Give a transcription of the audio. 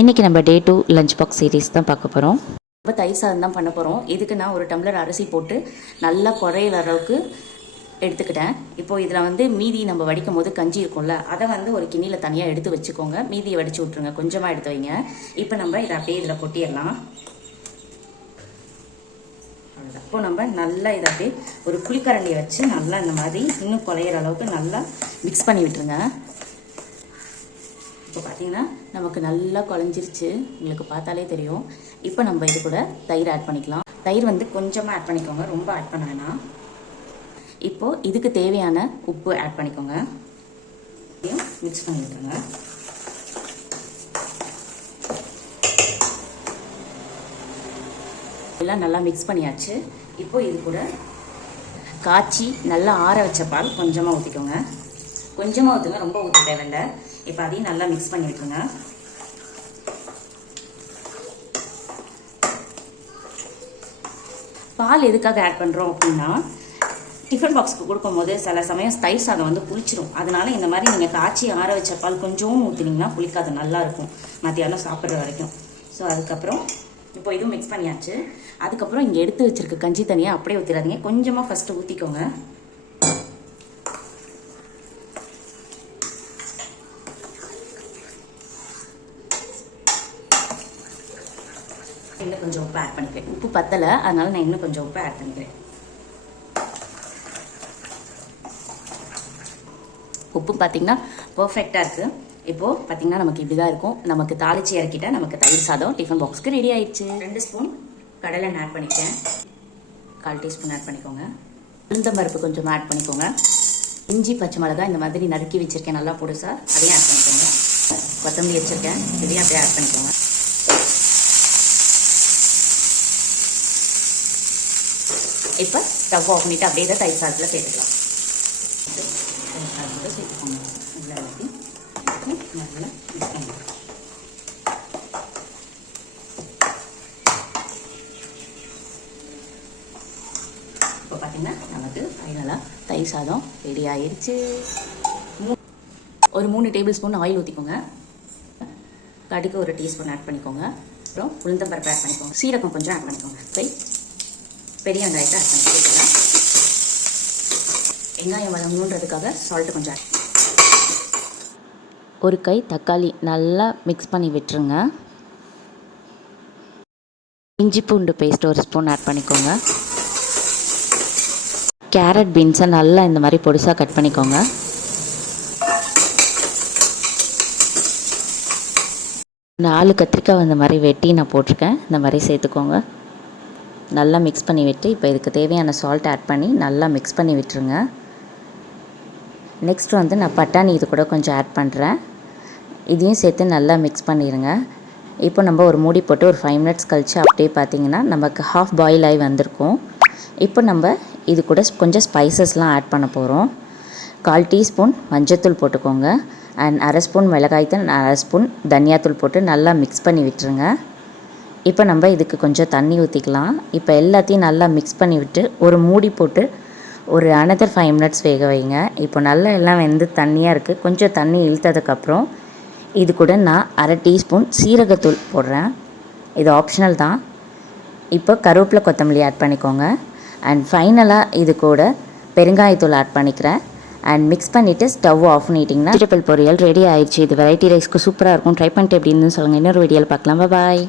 இன்றைக்கி நம்ம டே 2 lunch box series தான் பார்க்க போகிறோம். ரொம்ப தயிர் சாதம் தான் பண்ண போகிறோம். இதுக்கு நான் ஒரு டம்ளர் அரிசி போட்டு நல்லா குறையிற அளவுக்கு எடுத்துக்கிட்டேன். இப்போது இதில் மீதி நம்ம வடிக்கும் போது கஞ்சி இருக்கும்ல, அதை ஒரு கிண்ணியில் தனியாக எடுத்து வச்சுக்கோங்க. மீதியை வடித்து விட்ருங்க, கொஞ்சமாக எடுத்து வைங்க. இப்போ நம்ம இதை அப்படியே இதில் கொட்டிடலாம். இப்போ நம்ம நல்லா இதை அப்படியே ஒரு புளிக்கரண்டியை வச்சு நல்லா இந்த மாதிரி இன்னும் குறையிற அளவுக்கு நல்லா மிக்ஸ் பண்ணி விட்டுருங்க. இப்போ பார்த்தீங்கன்னா நமக்கு நல்லா குழஞ்சிருச்சு, உங்களுக்கு பார்த்தாலே தெரியும். இப்போ நம்ம இது கூட தயிர் ஆட் பண்ணிக்கலாம். தயிர் கொஞ்சமாக ஆட் பண்ணிக்கோங்க, ரொம்ப ஆட் பண்ண வேணாம். இப்போது இதுக்கு தேவையான உப்பு ஆட் பண்ணிக்கோங்க, மிக்ஸ் பண்ணி விட்டுருங்க. எல்லாம் நல்லா மிக்ஸ் பண்ணியாச்சு. இப்போ இது கூட காய்ச்சி நல்லா ஆற வச்ச பால் கொஞ்சமாக ஊற்றிக்கோங்க. கொஞ்சமாக ஊற்றுங்க, ரொம்ப ஊற்ற தேவையில்லை. இப்போ அதையும் நல்லா மிக்ஸ் பண்ணி விட்டுருங்க. பால் எதுக்காக ஆட் பண்ணுறோம் அப்படின்னா, டிஃபன் பாக்ஸ்க்கு கொடுக்கும்போது சில சமயம் தயிர் சாதம் புளிச்சிடும். அதனால இந்த மாதிரி நீங்கள் காய்ச்சி ஆற வச்ச பால் கொஞ்சம் ஊற்றினீங்கன்னா புளிக்காது, நல்லாயிருக்கும் மத்தியானம் சாப்பிட்ற வரைக்கும். ஸோ அதுக்கப்புறம் இப்போ இதுவும் மிக்ஸ் பண்ணியாச்சு. அதுக்கப்புறம் இங்கே எடுத்து வச்சிருக்க கஞ்சி தனியாக அப்படியே ஊற்றிடாதீங்க, கொஞ்சமாக ஃபஸ்ட்டு ஊற்றிக்கோங்க. இன்னும் கொஞ்சம் உப்பு ஆட் பண்ணிக்கிறேன். உப்பு பத்தலை, அதனால நான் இன்னும் கொஞ்சம் உப்பு ஆட் பண்ணிக்கிறேன். உப்பு பார்த்தீங்கன்னா பர்ஃபெக்டாக இருக்குது. இப்போது பார்த்தீங்கன்னா நமக்கு இப்படி தான் இருக்கும். நமக்கு தாளிச்சு இறக்கிட்டா நமக்கு தயிர் சாதம் டிஃபன் பாக்ஸ்க்கு ரெடி ஆயிடுச்சு. 2 ஸ்பூன் கடலை ஆட் பண்ணிக்கிறேன். 1/4 டீஸ்பூன் ஆட் பண்ணிக்கோங்க. உளுந்தம்பருப்பு கொஞ்சம் ஆட் பண்ணிக்கோங்க. இஞ்சி பச்சை மிளகாய் இந்த மாதிரி நறுக்கி வச்சுருக்கேன், நல்லா பொடுசா, அதையும் ஆட் பண்ணிக்கோங்க. கொத்தமல்லி வச்சுருக்கேன், இதையும் அப்படியே ஆட் பண்ணிக்கோங்க. இப்போ ஸ்டவ் ஆஃப் பண்ணிவிட்டு அப்படியே தான் தயிர் சாதத்தில் சேர்த்துக்கலாம். சேர்த்துக்கோங்க. நல்லா ஊற்றி நல்லா மிக்ஸ் பண்ணுங்க. இப்போ பார்த்தீங்கன்னா நமக்கு ஃபைனலாக தயிர் சாதம் ரெடி ஆயிடுச்சு. ஒரு 3 டேபிள் ஸ்பூன் ஆயில் ஊற்றிக்கோங்க. கடுகு 1 டீஸ்பூன் ஆட் பண்ணிக்கோங்க. அப்புறம் உளுந்தம்பருப்பு ஆட் பண்ணிக்கோங்க. சீரகம் கொஞ்சம் ஆட் பண்ணிக்கோங்க. பெரிய வெங்காயத்தை ஆட் பண்ணி சேர்த்துக்கலாம். வெங்காயம் வதங்கணுன்றதுக்காக சால்ட்டு கொஞ்சம் ஆட். ஒரு கை தக்காளி நல்லா மிக்ஸ் பண்ணி விட்டுருங்க. இஞ்சி பூண்டு பேஸ்ட் 1 ஸ்பூன் ஆட் பண்ணிக்கோங்க. கேரட் பீன்ஸை நல்லா இந்த மாதிரி பொடிசாக கட் பண்ணிக்கோங்க. நாலு கத்திரிக்காய் இந்த மாதிரி வெட்டி நான் போட்டிருக்கேன், இந்த மாதிரி சேர்த்துக்கோங்க. நல்லா மிக்ஸ் பண்ணி விட்டு இப்போ இதுக்கு தேவையான சால்ட் ஆட் பண்ணி நல்லா மிக்ஸ் பண்ணி விட்டுருங்க. நெக்ஸ்ட் நான் பட்டாணி இது கூட கொஞ்சம் ஆட் பண்ணுறேன். இதையும் சேர்த்து நல்லா மிக்ஸ் பண்ணிடுங்க. இப்போ நம்ம ஒரு மூடி போட்டு ஒரு 5 மினிட்ஸ் கழித்து அப்படியே பார்த்திங்கன்னா நமக்கு ஹாஃப் பாயில் ஆகி வந்திருக்கும். இப்போ நம்ம இது கூட கொஞ்சம் ஸ்பைசஸ்லாம் ஆட் பண்ண போகிறோம். 1/4 டீஸ்பூன் மஞ்சத்தூள் போட்டுக்கோங்க. அண்ட் 1/2 ஸ்பூன் மிளகாய்த்தூள், 1/2 ஸ்பூன் தனியாத்தூள் போட்டு நல்லா மிக்ஸ் பண்ணி விட்டுருங்க. இப்போ நம்ம இதுக்கு கொஞ்சம் தண்ணி ஊற்றிக்கலாம். இப்போ எல்லாத்தையும் நல்லா மிக்ஸ் பண்ணி விட்டு ஒரு மூடி போட்டு ஒரு another 5 மினிட்ஸ் வேக வைங்க. இப்போ நல்லா எல்லாம் வெந்து தண்ணியாக இருக்குது. கொஞ்சம் தண்ணி இழுத்ததுக்கப்புறம் இது கூட நான் 1/2 டீஸ்பூன் சீரகத்தூள் போடுறேன். இது ஆப்ஷனல் தான். இப்போ கருவேப்பிலை கொத்தமல்லி ஆட் பண்ணிக்கோங்க. அண்ட் ஃபைனலாக இது கூட பெருங்காயத்தூள் ஆட் பண்ணிக்கிறேன். அண்ட் மிக்ஸ் பண்ணிவிட்டு ஸ்டவ் ஆஃப் பண்ணிட்டிங்கன்னா வெஜிடபிள் பொரியல் ரெடி ஆயிடுச்சு. இது வெரைட்டி ரைஸ்க்கு சூப்பராக இருக்கும். ட்ரை பண்ணிட்டு எப்படி இருந்துன்னு சொல்லுங்கள். இன்னொரு வீடியோவில் பார்க்கலாம். பாய்.